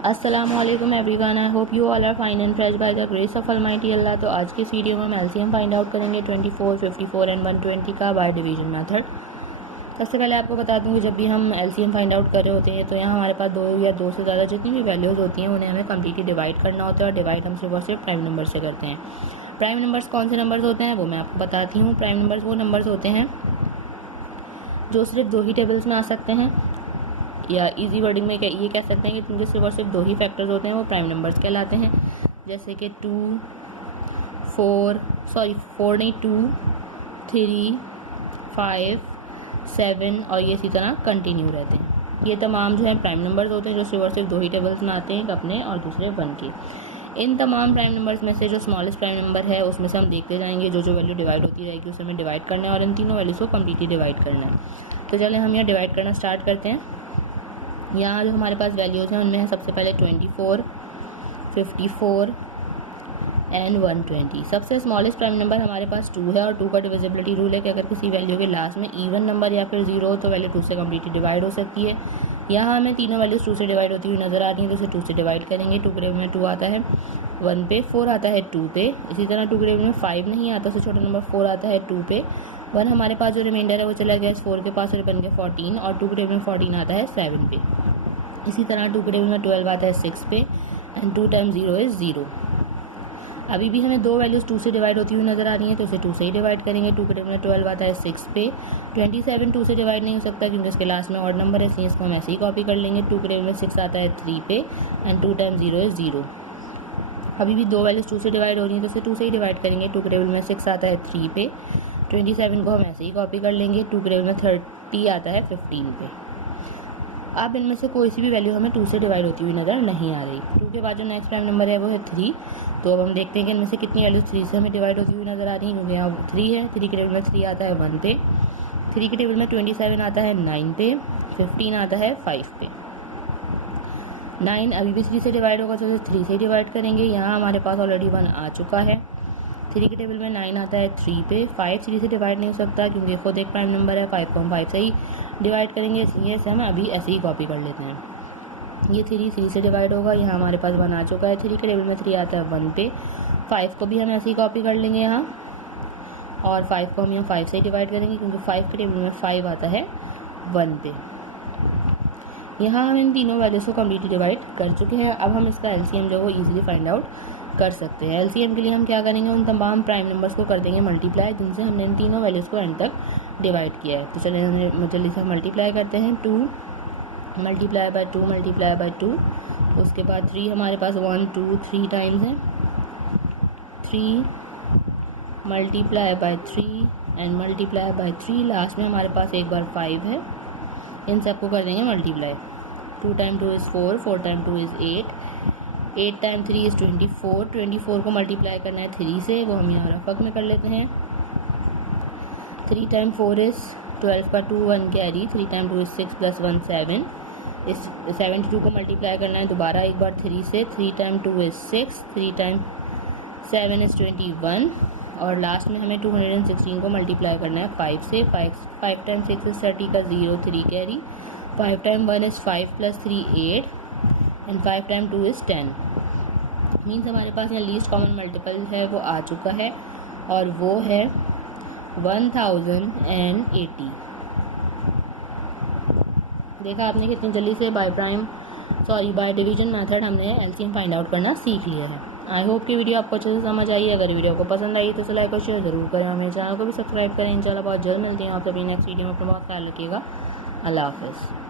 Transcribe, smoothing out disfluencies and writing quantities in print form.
अस्सलामुअलैकुम everyone, I hope you all are fine and fresh by the grace of almighty Allah. तो आज की इस वीडियो में हम एलसीएम फाइंड आउट करेंगे 24, 54 एंड 120 का बाय डिवीजन मेथड। सबसे पहले आपको बता दूं कि जब भी हम एलसीएम फाइंड आउट कर रहे होते हैं तो यहाँ हमारे पास दो या दो से ज़्यादा जितनी भी वैल्यूज़ होती हैं उन्हें हमें कम्प्लीटली डिवाइड करना होता है, और डिवाइड हम सिर्फ और सिर्फ प्राइम नंबर से करते हैं। प्राइम नंबर्स कौन से नंबर्स होते हैं वो मैं आपको बताती हूँ। प्राइम नंबर्स वो नंबर्स होते हैं जो सिर्फ दो ही टेबल्स में आ सकते हैं, या इजी वर्डिंग में ये कह सकते हैं कि जिनके सिर्फ और सिर्फ दो ही फैक्टर्स होते हैं वो प्राइम नंबर्स कहलाते हैं। जैसे कि 2, 3, 5, 7 और ये इसी तरह कंटिन्यू रहते हैं। ये तमाम जो है प्राइम नंबर्स होते हैं जो सिर्फ और सिर्फ दो ही टेबल्स में आते हैं, एक अपने और दूसरे वन के। इन तमाम प्राइम नंबर्स में से जो स्मॉलेस्ट प्राइम नंबर है उसमें से हम देखते जाएंगे जो जो वैल्यू डिवाइड होती रहेगी उसे हमें डिवाइड करना है, और इन तीनों वैल्यूज़ को कम्प्लीटली डिवाइड करना है। तो चले हम यहाँ डिवाइड करना स्टार्ट करते हैं। यहाँ जो हमारे पास वैल्यूज़ हैं उनमें है सबसे पहले 24, 54 एंड 120। सबसे स्मॉलेस्ट प्राइम नंबर हमारे पास 2 है, और 2 का डिविजिबिलिटी रूल है कि अगर किसी वैल्यू के लास्ट में इवन नंबर या फिर 0 हो तो वैल्यू 2 से कम्प्लीटली डिवाइड हो सकती है। यहाँ हमें तीनों वैल्यूज़ 2 से डिवाइड होती हुई नज़र आ रही हैं, तो इसे 2 से डिवाइड करेंगे। 2 के टेबल में 2 आता है 1 पे, 4 आता है 2 पे। इसी तरह 2 के टेबल में 5 नहीं आता, उससे छोटा नंबर 4 आता है 2 पे। 1 हमारे पास जो रिमाइंडर है वो चला गया 4 के पास और बन गया 14, और 2 के टेबल में 14 आता है 7 पे। इसी तरह 2 के टेबल में 12 आता है 6 पे, एंड 2 टाइम्स 0 इज़ 0। अभी भी हमें दो वैल्यूज़ 2 से डिवाइड होती हुई नज़र आ रही हैं, तो इसे 2 से ही डिवाइड करेंगे। 2 के टेबल में 12 आता है 6 पे। 27 2 से डिवाइड नहीं हो सकता क्योंकि इसके लास्ट में ऑड नंबर है, इसलिए इसको हम ऐसे ही कॉपी कर लेंगे। 2 के टेबल में 6 आता है 3 पे, एंड 2 टाइम्स 0 इज़ 0। अभी भी दो वैल्यूज़ 2 से डिवाइड हो रही हैं, तो इसे 2 से ही डिवाइड करेंगे। 2 के टेबल में 6 आता है 3 पे। 27 को हम ऐसे ही कॉपी कर लेंगे। 2 के टेबल में 30 आता है 15 पे। अब इनमें से कोई सी भी वैल्यू हमें 2 से डिवाइड होती हुई नज़र नहीं आ रही। 2 के बाद जो नेक्स्ट प्राइम नंबर है वो है 3। तो अब हम देखते हैं कि इनमें से कितनी वैल्यूज 3 से हमें डिवाइड होती हुई नज़र आ रही हैं, क्योंकि यहाँ 3 है। 3 के टेबल में 3 आता है 1 पे। 3 के टेबल में 27 आता है 9 पे। 15 आता है 5 पे। 9 अभी भी 3 से डिवाइड होगा, तो इसे 3 से डिवाइड करेंगे। यहाँ हमारे पास ऑलरेडी 1 आ चुका है। 3 के टेबल में 9 आता है 3 पे। 5 3 से डिवाइड नहीं हो सकता क्योंकि खुद एक प्राइम नंबर है। 5 को हम 5 से ही डिवाइड करेंगे, इसलिए इसे हम अभी ऐसे ही कॉपी कर लेते हैं। ये 3 से डिवाइड होगा। यहाँ हमारे पास 1 आ चुका है। 3 के टेबल में 3 आता है 1 पे। 5 को भी हम ऐसे ही कॉपी कर लेंगे यहाँ, और 5 को हम यहाँ 5 से ही डिवाइड करेंगे क्योंकि 5 के टेबल में 5 आता है 1 पे। यहाँ हम इन तीनों वैल्यूज़ को कम्प्लीटली डिवाइड कर चुके हैं। अब हम इसका एलसीएम जो है वो ईजिली फाइंड आउट कर सकते हैं। एलसीएम के लिए हम क्या करेंगे, उन तमाम प्राइम नंबर्स को कर देंगे मल्टीप्लाई जिनसे हमने इन तीनों वैल्यूज़ को एंड तक डिवाइड किया है। तो चलिए हम जल्दी से मल्टीप्लाई करते हैं। 2 मल्टीप्लाई बाय 2 मल्टीप्लाई बाय 2। उसके बाद 3 हमारे पास 1 2 3 टाइम्स है। 3 multiply by 3 and multiply by 3। Last में हमारे पास एक बार 5 है। इन सबको कर देंगे multiply. 2 time 2 is 4, 4 time 2 is 8, 8 time 3 is 24। 24 को मल्टीप्लाई करना है 3 से, वो हम यहाँ रफक में कर लेते हैं। 3 टाइम 4 इज़ 12 का 2 1 कैरी। 3 time 2 is 6 plus 1 7। इस 72 को मल्टीप्लाई करना है दोबारा एक बार 3 से। 3 टाइम 2 इज़ 6, 3 टाइम 7 इज़ 21, और लास्ट में हमें 216 को मल्टीप्लाई करना है 5 से। 5 टाइम 6 इज़ 30 का 0 3 carry. 5 time 1 is 5 plus 3 8, and 5 time 2 is 10। Means हमारे पास यहाँ लीस्ट कॉमन मल्टीपल है वो आ चुका है, और वो है 1080। देखा आपने कितनी जल्दी से बाय डिवीजन मेथड हमने एलसीएम फाइंड आउट करना सीख लिया है। आई होप कि वीडियो आपको अच्छे से समझ आई है। अगर वीडियो को पसंद आई तो लाइक और शेयर ज़रूर करें। हमें चैनल को भी सब्सक्राइब करें। इंशाल्लाह बहुत जल्द मिलते हैं। आप सभी नेक्स्ट वीडियो में अपना बहुत ख्याल रखिएगा। अल्लाह हाफ़िज़।